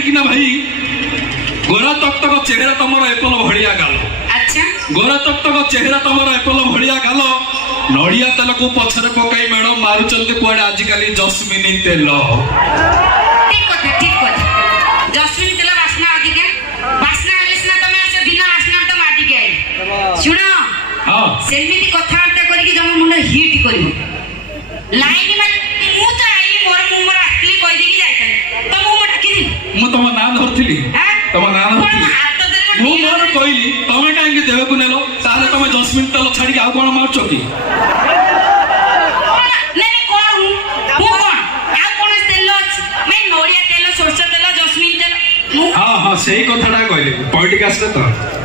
कहीं ना भाई गोरा तक चेहरा तुम एपल भड़िया गाल अच्छा गोरा तक चेहरा तुम एपल भड़िया गाल नड़िया तेल को पछरे पकाई मैडम मारुचंती कुआडे आजिकल जस्मिनी तेल ठीक कथा जस्मिन तेल वासना अधिका वासना आलेसना तमे आसे बिना वासना त माटी के आई सुनो हां सेमिति कथार्ता करिके जम मुंड हिट करिवो लाइन में मु त आई मोर मुमर आटली कहि देकी जाइतन त मु मटकी मु तम ना धरथिली तम ना धरथिली मु मोर कहली तमे काहे देह को नेलो ताले तमे जस्मिन तेल छाडी आ कोन मारछो की हाँ सही कथाटा कहले पॉलिटिक्स रे तो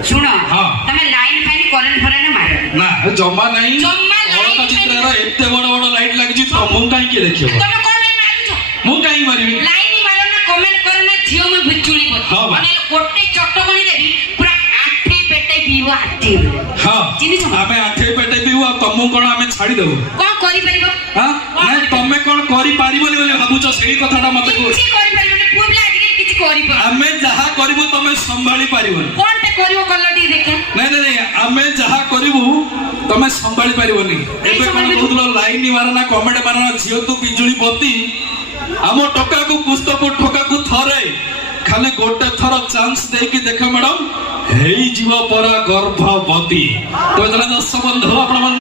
सुनो हां तमे लाइन फाइन करंट फरन मारो ना जम्मा नहीं जम्मा लाइन चित्र रे एते बड़ बड़ लाइट लाग छी तो मु काई के देखियो तमे कोन मारू छ मु काई मारिबी लाइन मारो ना कमेंट करो ना जियो में बिचुली को हां माने कोटे चटकणी देबी पूरा आठी पेटे पीबो आठी हां चिनी छ आमे आठी पेटे पीबो तमु कोन आमे छाडी देबो कोन करि परिबो हां नहीं तमे कोन करि पारिबोली बोले भाबुछ सही कथाटा मते को किछि करि परिबो ने पुबला आजि किछि करि पर आमे जहा करबो तमे संभाली पारिबो कोन ते करिवो कल्लटी देखे नहीं नहीं आमे जहा करबो तमे संभाली पारिबोनी एबे कोन कहउलो लाइन मारना कमेंट मारना झियो तू बिजुली बत्ती आमो टका को पुस्तक ठोका को थरे खाली गोटे थर चांस देकी देख मैडम हेई जीव परा गर्भवती तो जरा दर्शक बंधु आपण